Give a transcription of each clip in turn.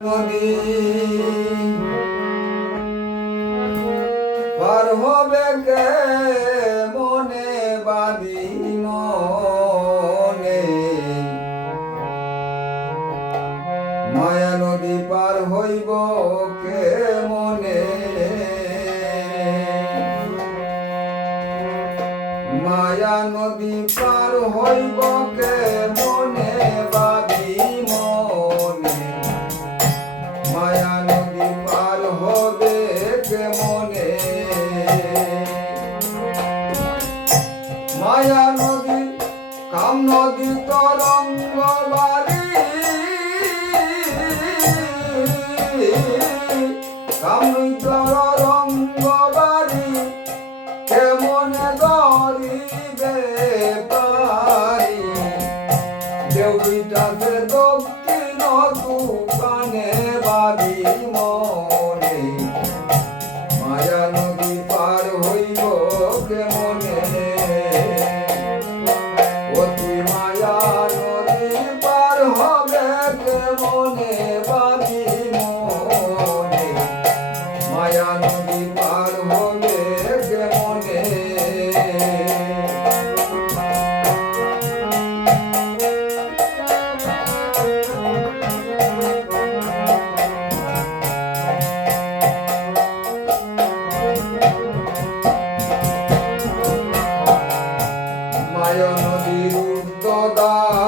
নদী পার হবে কে মনে বাঁধি মনে মায়া নদী পার হইব কে মনে মায়া নদী পার হইব কে মনে বাঁধি মনে মায়া নদী পার হবে কে মনে মায়া নদী কাম নদী তরঙ্গ বাড়ি কাম তরঙ্গ বাড়ি কেমনে গরিবে পারি দেউলিটাকে দক্ষিণ দোকানে বাড়ি মনে মায়া নদী পার হইব কেমনে ও তুই মায়া নদী পার হবে কেমনে বাড়ি মনে মায়া নদী পার হবে কেমনে মায়া নদীর উর্ধ্বদ্বার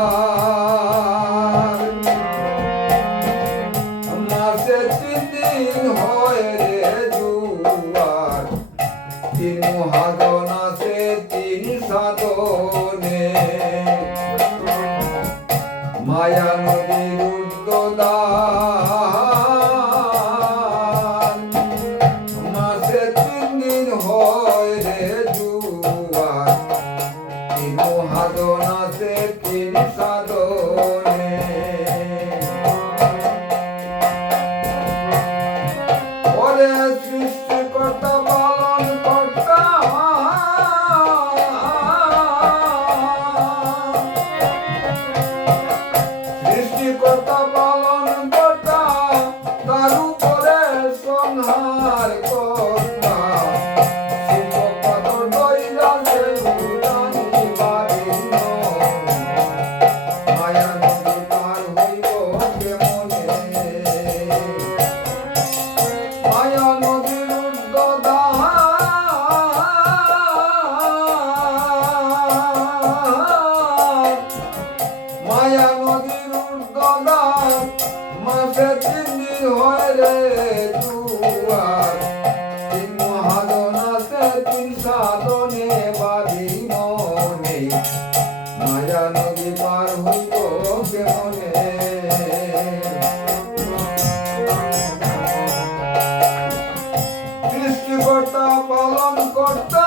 মাসে 3 দিন হয় রে জুয়ার 3 মহাজন আছে 3 সাধনে মায়া নদীর উর্ধ্বদ্বার মাসে 3 দিন হয় রে জুয়ার 3 মহাজন আছে 3 সাধনে ওরে সৃষ্টিকর্তা পালন কর্তা সৃষ্টিকর্তা পালন কর্তা তার উপরে সংহার কর্তা সুখপদর দইরা সে উড়ানি বাড়িল মায়া নদী পার হইব কেমনে মায়া নদীর উর্ধ্বদ্বার মায়া নদীর উর্ধ্বদ্বার মাসে 3 দিন হয় রে জুয়ার 3 মহাজন আছে 3 সাধনে বাঁধি মনে মায়া নদী পার হইব কেমনে সৃষ্টিকর্তা পালন কর্তা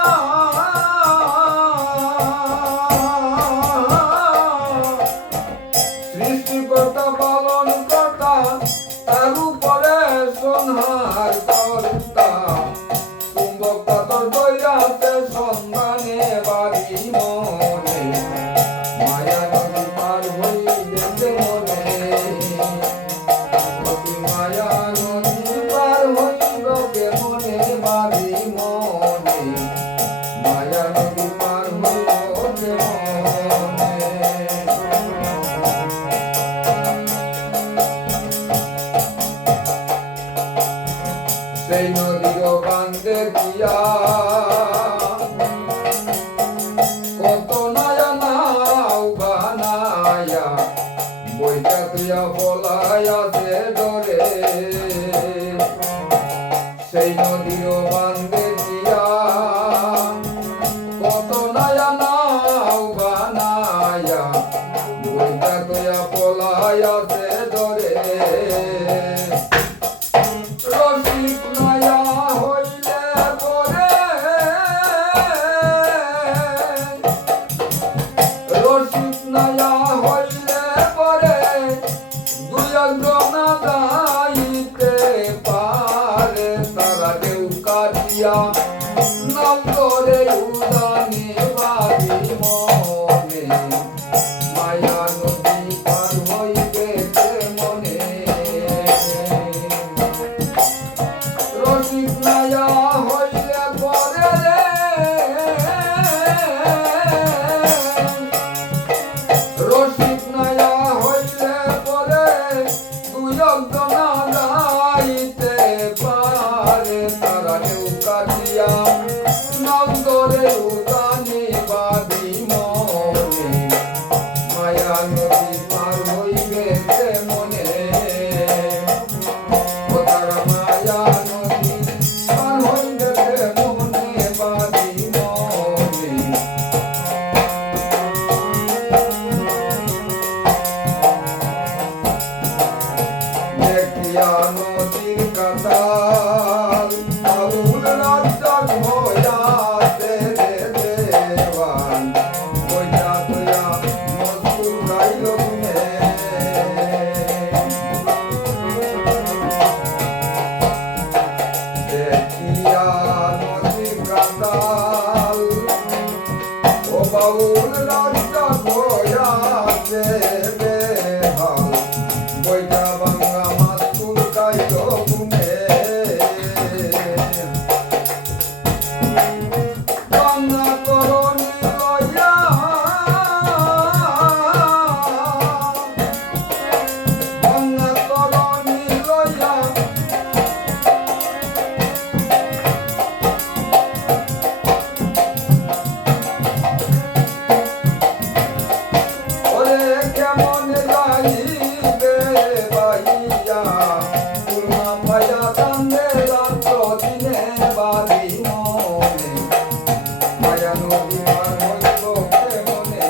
সৃষ্টিকর্তা পালন কর্তা তার উপরে সংহার কর্তা চুম্বক পাথর দইরাতে সন্ধানে বাড়ি মনে মায়া নদী পার হইবে মনে মায়া নদী পার হইব কেমনে বাড়ি মনে মায়া নদী পার হইব কেমনে সেই নদীর বান্ধে দিয়া কত নয়া নাও বানায়া বইটা তুইয়া বলায়া যে ডরে সেই নদীর বান্ধে দিয়া কত নয়া নাও বানায়া বইটা তুইয়া বলায়া যে ডরে রসিক নয়া হইলে পরে রসিক নয়া হইলে পরে 2 একজন দুর্যোধনা যাইতে পারে তারা কেউ কাটিয়া নন্দরে উদানি বাদি মনে মায়া নদী পার হইবে মনে ও তারা মায়া নদী পার হইবে মনে বাদি মনে দেখিয়া নদীর কাতাল আবুল রাজ্জাক হইয়াছে রে দেওয়ান কইয়া কইয়া মজুর গাইল গুনে দেখিয়া নদীর কাতাল ও বাউল রাজ্জাক হইয়াছে বেহাল বইটা বাংলা মাছ তুলকাইল গুনে বাংলা তরণী লইয়া বাংলা তরণী লইয়া ওরে কেমন যাইবে বাইয়া তুলনা পাইয়া কান্দে রাত দিনে বাদি মনে মায়া নদী পার হইব মনে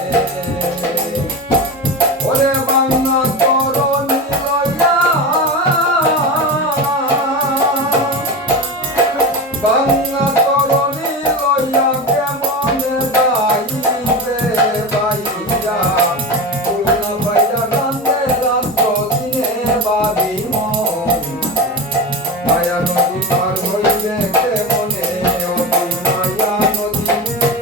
ওরে বাংলা তরণী লইয়া বাংলা তরণী লইয়া কেমন যাইবে বাইয়া তুলনা পাইয়া কান্দে রাত দিনে বাদি মনে মায়া নদী পার হইবে মনে অতি মায়া নদী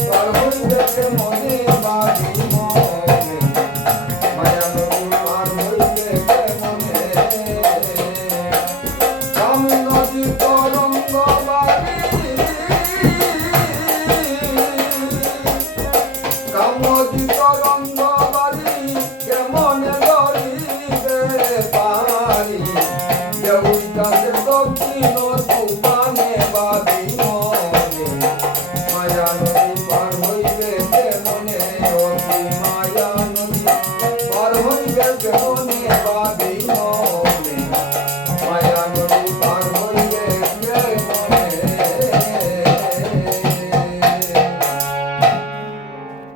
পার হইবে মনে বাদি মনে মায়া নদী পার হইবে মনে কাম নদী তরঙ্গ বাড়ি কাম নদী তরঙ্গ বাড়ি কেমন গরিবে পারি দেউইটাকে দক্ষিণ তুবা